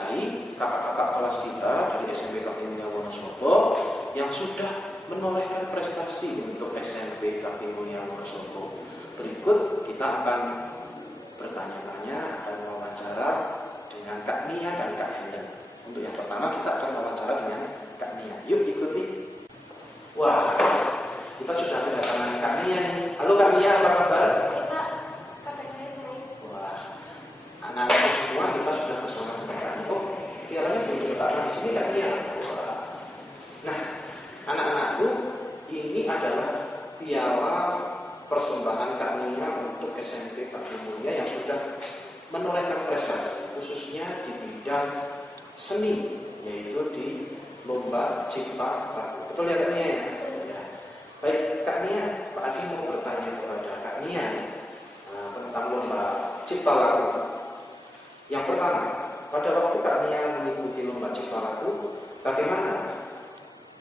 wawancarai kakak-kakak kelas kita dari SMP Bakti Mulia Wonosobo yang sudah menorehkan prestasi untuk SMP Bakti Mulia Wonosobo. Berikut kita akan bertanya-tanya dan wawancara dengan Kak Nia dan Kak Helen. Untuk yang pertama kita akan wawancara dengan Kak Nia. Yuk ikuti. Wah, kita sudah kedatangan Kak Nia nih. Halo Kak Nia, apa kabar? Baik Pak, kabar saya baik. Wah, anak-anakku semua kita sudah bersama dengan Kak Nia. Oh, pialanya belum diletakkan di sini Kak Nia. Wah. Nah, anak-anakku, ini adalah piala persembahan Kak Nia untuk SMP Bakti Mulia yang sudah menorehkan prestasi, khususnya di bidang seni, yaitu di lomba cipta lagu. Betul ya Kak Nia ya? Ya. Baik Kak Nia, Pak Adi mau bertanya kepada Kak Nia tentang lomba cipta lagu. Yang pertama, pada waktu Kak Nia mengikuti lomba cipta lagu, bagaimana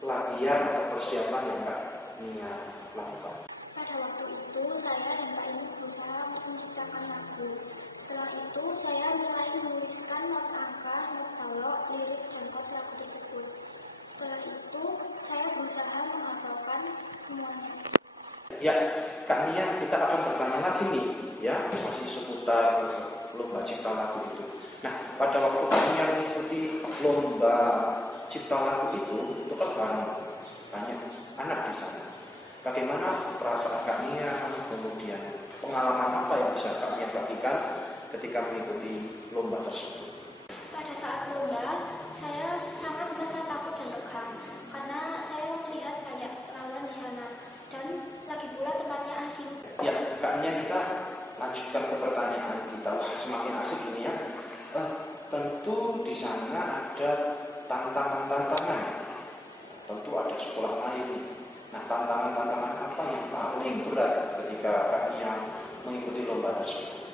latihan atau persiapan yang Kak Nia lakukan? Pada waktu itu saya dan Pak ini berusaha menciptakan lagu. Setelah itu saya mulai menuliskan not angka, not balok, lirik contoh lagu tersebut. Setelah itu saya berusaha menghafalkan semuanya. Ya, Kak Nia, kita akan bertanya lagi nih, ya, masih seputar lomba cipta lagu itu. Nah, pada waktu Kak Nia mengikuti lomba cipta lagu itu kan banyak anak di sana. Bagaimana perasaan Kak Nia, kemudian pengalaman apa yang bisa Kak Nia bagikan ketika mengikuti lomba tersebut? Pada saat lomba, saya sangat merasa takut dan tegang karena saya melihat banyak lawan di sana dan lagi pula tempatnya asing. Ya, Kak Nia, kita lanjutkan ke pertanyaan kita. Wah, semakin asik ini ya. Tentu di sana ada tantangan-tantangan. Tentu ada sekolah lain. Nah, tantangan-tantangan apa yang paling berat ketika Kak Nia mengikuti lomba tersebut?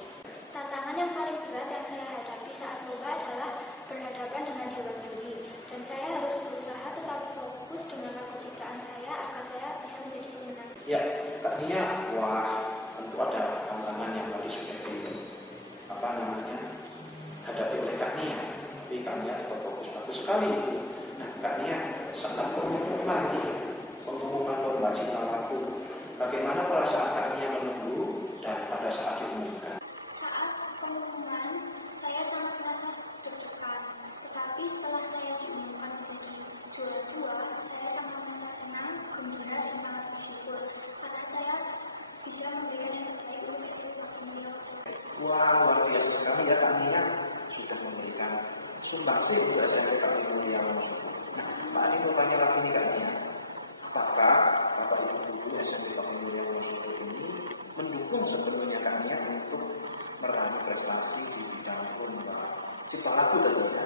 Tantangan yang paling berat yang saya hadapi saat lomba adalah berhadapan dengan dewan juri, dan saya harus berusaha tetap fokus dengan lagu ciptaan saya agar saya bisa menjadi pemenang. Ya, Kak Nia, wah, tentu ada tantangan yang tadi sudah hadapi oleh Kak Nia. Tapi Kak Nia tetap fokus, bagus sekali. Nah, Kak Nia, saat pengumuman lomba cipta lagu, bagaimana perasaan Kak Nia menunggu dan pada saat diumumkan? Saat pengumuman, saya sangat merasa deg-degan. Tetapi setelah saya diumumkan menjadi juara 2, saya sangat merasa senang, gembira, dan sangat bersyukur karena saya bisa memberikan yang terbaik untuk SMP Bakti Mulia. Wah, luar biasa sekali ya Kak Nia sudah memberikan sumbangsi untuk SMP Bakti Mulia. Nah, Pak Adi mau tanya lagi nih Kak Nia. Apakah Bapak Ibu Guru SMP Bakti Mulia ini mendukung sepenuhnya Kak Nia untuk meraih prestasi di bidang lomba cipta lagu tentunya?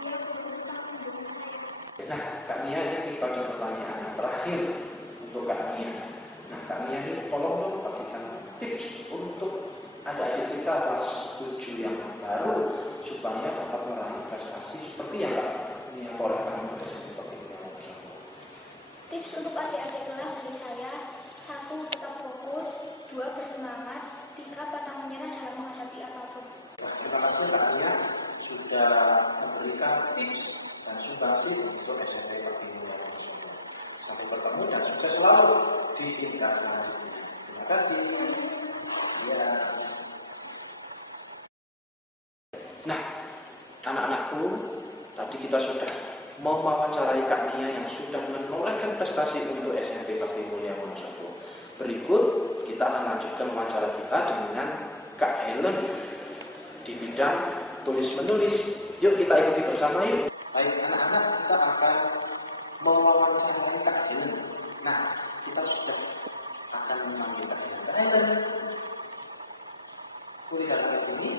Dia berusaha mendukung saya. Nah, Kak Nia, ini pada pertanyaan terakhir untuk Kak Nia. Nah, Kak Nia ini tolong dong bagikan tips untuk adik-adik kita kelas 7 yang baru supaya dapat meraih prestasi seperti yang Kak Nia torehkan untuk SMP Bakti Mulia. Tips untuk adik-adik kelas dari saya: 1. Tetap fokus, 2. Bersemangat, 3. Pantang menyerah dalam menghadapi apapun. Nah, terima kasih Kak Nia sudah memberikan tips dan sumbangsi untuk SMP Bakti Mulia. Sampai bertemu dan sukses selalu di tingkat selanjutnya. Terima kasih. Ya. Nah, anak-anakku, tadi kita sudah mewawancarai Kak Nia yang sudah menorehkan prestasi untuk SMP Bakti Mulia Wonosobo. Berikut kita akan lanjutkan wawancara kita dengan Kak Helen di bidang tulis-menulis. Yuk kita ikuti bersama yuk. Baik anak-anak, kita akan mewawancarai Kak Helen. Nah, kita sudah akan memanggil Kak Helen. Kak Helen, kulihat di sini.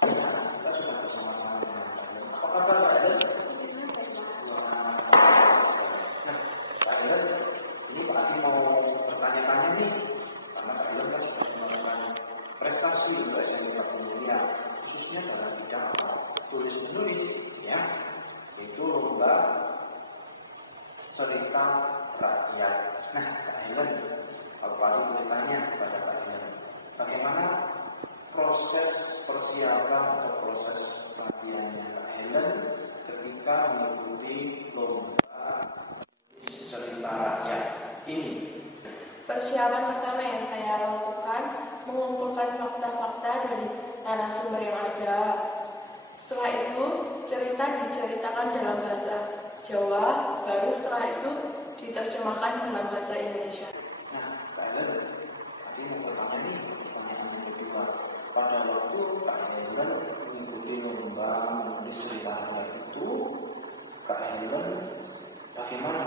Kita sudah bersama-sama dengan Kak Helen. Apa kabar Kak Helen? Nah, Kak Helen, ini Pak Adi mau bertanya-tanya nih, karena Kak Helen kan sudah melakukan prestasi untuk SMP Bakti Mulia, khususnya dalam bidang tulis-menulis, ya, itu lomba cerita rakyat. Nah, Kak Helen, kalau Pak Adi boleh tanya kepada Kak Helen, bagaimana proses persiapan atau proses latihannya Kak Helen ketika mengikuti lomba cerita rakyat ini? Persiapan pertama yang saya lakukan mengumpulkan fakta-fakta dari narasumber yang ada. Setelah itu, cerita diceritakan dalam bahasa Jawa, baru setelah itu diterjemahkan dalam bahasa Indonesia. Nah, Kak Helen, tadi yang pertama ini pertanyaan yang kedua. Pada waktu Kak Helen mengikuti lomba menulis cerita rakyat itu, Kak Helen bagaimana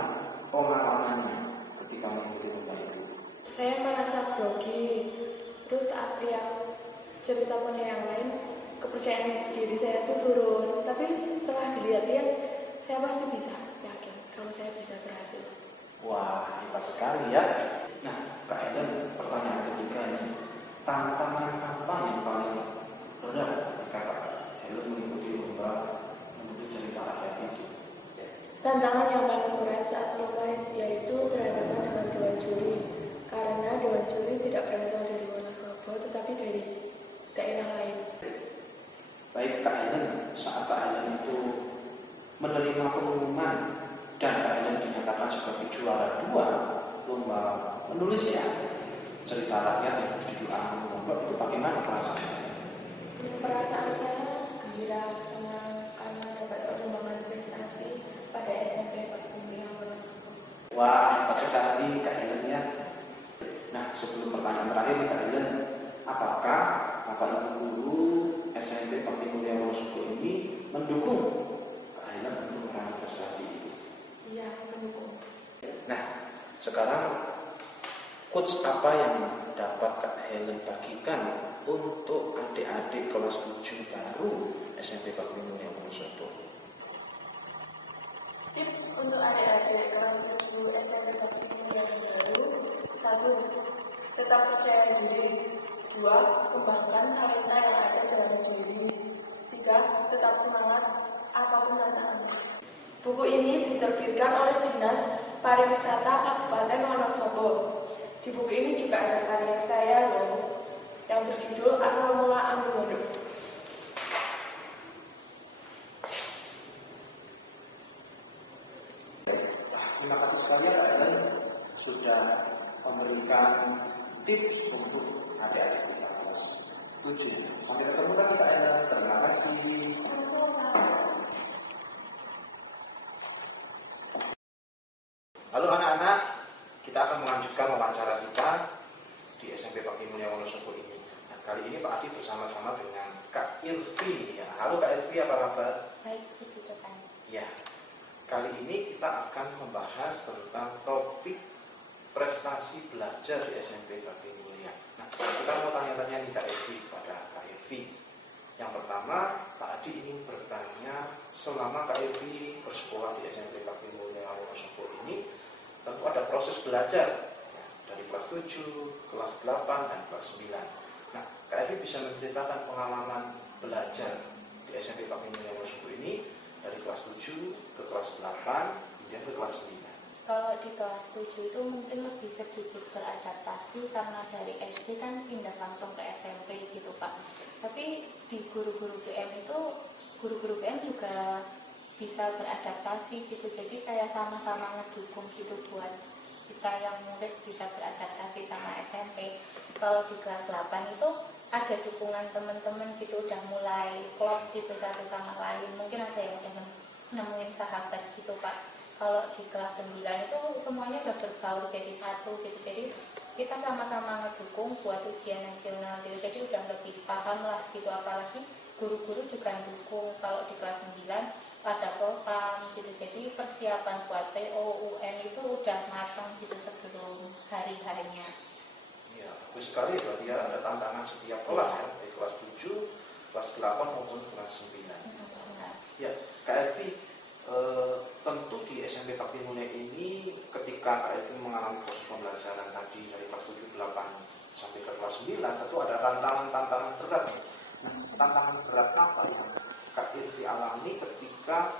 pengalamannya ketika mengikuti lomba itu? Saya merasa grogi, terus saat lihat cerita punya yang lain, kepercayaan diri saya itu turun. Tapi setelah dilihat-lihat, saya pasti bisa, yakin kalau saya bisa berhasil. Wah, hebat sekali ya. Nah, Kak Helen, pertanyaan ketiga ini, tantangan apa yang paling berat ketika Kak Helen mengikuti lomba menulis cerita rakyat itu? Tantangan yang paling berat saat lomba yaitu berhadapan dengan dewan juri, karena dewan juri tidak berasal dari Wonosobo, tetapi dari daerah lain. Baik Kak Helen, saat Kak Helen itu menerima pengumuman dan Kak Helen dinyatakan sebagai juara 2 lomba menulis ya cerita rakyat yang berjudul Anggun Lombok, itu bagaimana perasaannya? Perasaan saya gembira, senang karena dapat perkembangan prestasi pada SMP Bakti Mulia Wonosobo. Wah, hebat sekali Kak Helen ya. Nah, sebelum pertanyaan terakhir Kak Helen, apakah Bapak Ibu guru SMP Bakti Mulia Wonosobo ini mendukung Kak Helen untuk meraih prestasi itu? Iya, mendukung. Nah, sekarang quotes apa yang dapat Kak Helen bagikan untuk adik-adik kelas 7 baru SMP Bakti Mulia Wonosobo? Tips untuk adik-adik kelas 7 SMP Bakti Mulia baru: 1. Tetap percaya diri. 2. Kembangkan talenta yang ada dalam diri. 3. Tetap semangat apapun tantangannya. Buku ini diterbitkan oleh Dinas Pariwisata Kabupaten Wonosobo. Di buku ini juga ada karya saya loh, yang berjudul Asal Mula Anggun Lombok. Terima kasih sekali Kak Helen sudah memberikan tips untuk adik-adik kelas 7. Sampai ketemu lagi Kak Helen. Terima kasih. Halo anak-anak, kita akan melanjutkan wawancara kita di SMP Bakti Mulia Wonosobo ini. Nah, kali ini Pak Adi bersama-sama dengan Kak Irvi. Ya, halo Kak Irvi, apa kabar? Baik, puji Tuhan. Ya, kali ini kita akan membahas tentang topik prestasi belajar di SMP Bakti Mulia. Nah, kita mau tanya-tanya nih Kak Irvi kepada Kak Irvi. Yang pertama, Pak Adi ingin bertanya, selama Kak Irvi bersekolah di SMP Bakti Mulia Wonosobo ini, tentu ada proses belajar ya, dari kelas 7, kelas 8, dan kelas 9. Nah, Kak Irvi bisa menceritakan pengalaman belajar di SMP Bakti Mulia Wonosobo ini dari kelas 7 ke kelas 8, kemudian ke kelas 9. Kalau di kelas 7 itu mungkin lebih sedikit beradaptasi karena dari SD kan pindah langsung ke SMP gitu Pak. Tapi di guru-guru BM itu, guru-guru BM juga bisa beradaptasi gitu. Jadi kayak sama-sama ngedukung gitu buat kita yang murid bisa beradaptasi sama SMP. Kalau di kelas 8 itu ada dukungan teman-teman gitu, udah mulai klop gitu satu sama lain. Mungkin ada yang udah nemuin sahabat gitu Pak. Kalau di kelas 9 itu semuanya udah berbaur jadi satu gitu. Jadi kita sama-sama ngedukung buat ujian nasional gitu. Jadi udah lebih paham lah gitu. Apalagi guru-guru juga mendukung. Kalau di kelas 9 ada program gitu. Jadi persiapan buat PO, UN itu udah matang gitu sebelum hari-harinya. Ya, bagus sekali berarti ya, ada tantangan setiap kelas ya, dari kelas 7, kelas 8 maupun kelas 9. Ya, Kak Elvi, tentu di SMP Bakti Mulia ini ketika Kak Elvi mengalami proses pembelajaran tadi dari kelas 7, 8 sampai ke kelas 9, tentu ada tantangan-tantangan berat. Nah, tantangan berat apa yang Kak Elvi alami ketika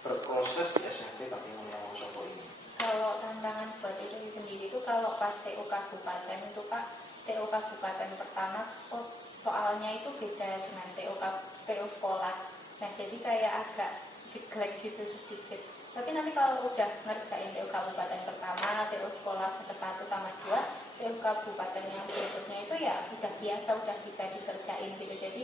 berproses di SMP Bakti Mulia Wonosobo ini? Kalau tantangan buat diri sendiri itu kalau pas TU Kabupaten itu Pak, TU Kabupaten pertama soalnya itu beda dengan TU PO sekolah. Nah jadi kayak agak jeglek gitu sedikit. Tapi nanti kalau udah ngerjain TU kabupaten pertama, TU sekolah ke-1 sama 2, TU kabupaten yang berikutnya itu ya udah biasa, udah bisa dikerjain gitu. Jadi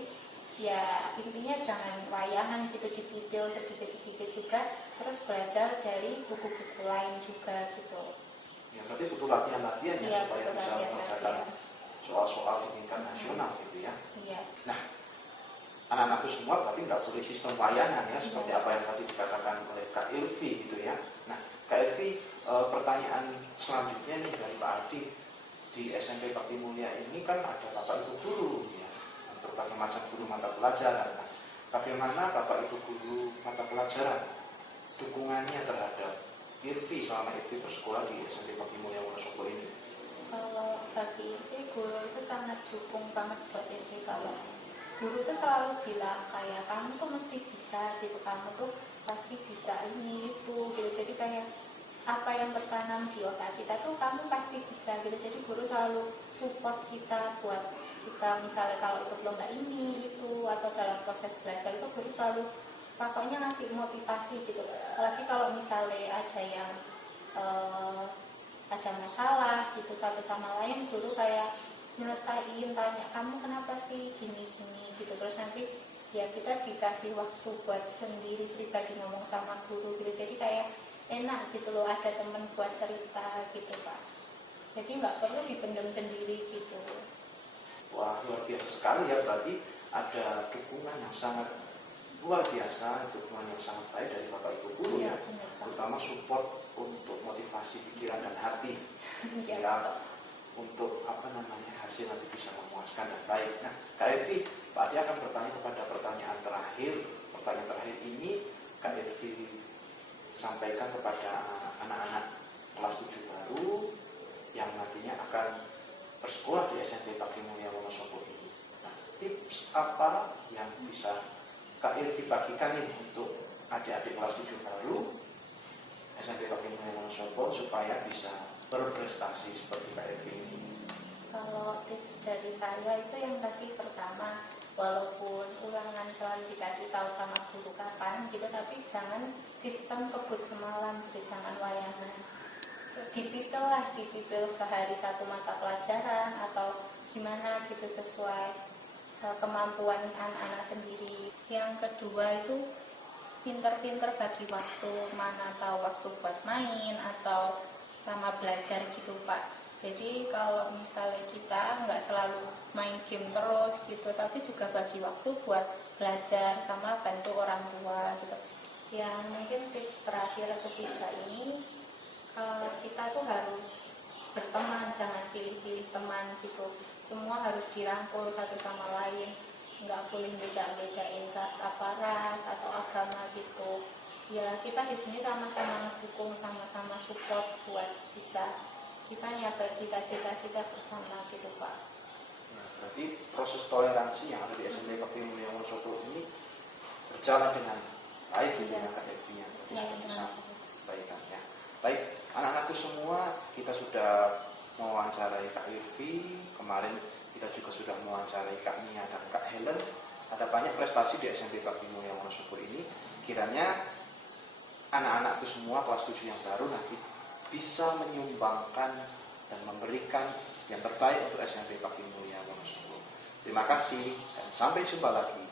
ya intinya jangan wayangan gitu, dipipil sedikit-sedikit juga, terus belajar dari buku-buku lain juga gitu. Ya berarti butuh latihan-latihan ya, supaya bisa mengerjakan soal-soal di tingkat nasional gitu ya. Iya. Nah, anak-anakku semua berarti nggak boleh sistem wayangan ya, seperti apa yang tadi dikatakan oleh Kak Ilvi gitu ya. Nah, Kak Ilvi, pertanyaan selanjutnya nih dari Pak Adi, di SMP Bakti Mulia ini kan ada Bapak Ibu guru ya, berbagai macam guru mata pelajaran. Nah, bagaimana Bapak Ibu guru mata pelajaran dukungannya terhadap Ilvi selama Ilvi bersekolah di SMP Bakti Mulia Wonosobo ini? Kalau bagi Ilvi, guru itu sangat dukung banget buat Ilvi. Kalau guru tuh selalu bilang kayak kamu tuh mesti bisa gitu, kamu tuh pasti bisa ini itu gitu. Jadi kayak apa yang tertanam di otak kita tuh kamu pasti bisa gitu. Jadi guru selalu support kita buat kita, misalnya kalau ikut lomba ini itu atau dalam proses belajar itu guru selalu pokoknya ngasih motivasi gitu. Apalagi kalau misalnya ada yang ada masalah gitu satu sama lain, guru kayak nyelesain, tanya kamu kenapa sih gini-gini gitu. Terus nanti ya kita dikasih waktu buat sendiri pribadi ngomong sama guru gitu. Jadi kayak enak gitu loh, ada temen buat cerita gitu Pak. Jadi nggak perlu dipendam sendiri gitu. Wah, luar biasa sekali ya, berarti ada dukungan yang sangat luar biasa, dukungan yang sangat baik dari Bapak Ibu guru ya, terutama support untuk motivasi pikiran dan hati, sehingga untuk hasil nanti bisa memuaskan dan baik. Nah, Kak Evi, Pak Adi akan bertanya kepada pertanyaan terakhir. Pertanyaan terakhir ini Kak Evi sampaikan kepada anak-anak kelas 7 baru yang nantinya akan bersekolah di SMP Bakti Mulia Wonosobo ini. Nah, tips apa yang bisa Kak Evi bagikan ini untuk adik-adik kelas 7 baru SMP Bakti Mulia Wonosobo supaya bisa berprestasi seperti Kak Evi ini? Kalau tips dari saya itu yang tadi pertama, walaupun ulangan selalu dikasih tahu sama guru kapan gitu, tapi jangan sistem kebut semalam gitu, jangan wayangan. Dipipil sehari satu mata pelajaran atau gimana gitu sesuai kemampuan anak-anak sendiri. Yang kedua itu pinter-pinter bagi waktu, mana tahu waktu buat main atau sama belajar gitu Pak. Jadi kalau misalnya kita nggak selalu main game terus gitu, tapi juga bagi waktu buat belajar sama bantu orang tua gitu. Yang mungkin tips terakhir ketiga ini, kita tuh harus berteman, jangan pilih-pilih teman gitu. Semua harus dirangkul satu sama lain, nggak boleh beda-bedain apa ras atau agama gitu. Ya kita di sini sama-sama mendukung, sama-sama support buat bisa kita nyabat cita-cita kita bersama gitu Pak. Nah, berarti proses toleransi yang ada di SMP Bakti Mulia Wonosobo ini berjalan dengan baik gitu ya Kak Evi-nya. Bisa baikkan ya. Baik, anak-anakku semua, kita sudah mewawancarai Kak Evi, kemarin kita juga sudah mewawancarai Kak Nia dan Kak Helen. Ada banyak prestasi di SMP Bakti Mulia Wonosobo ini. Kiranya anak-anakku semua kelas 7 yang baru nanti bisa menyumbangkan dan memberikan yang terbaik untuk SMP Bakti Mulia Wonosobo. Terima kasih dan sampai jumpa lagi.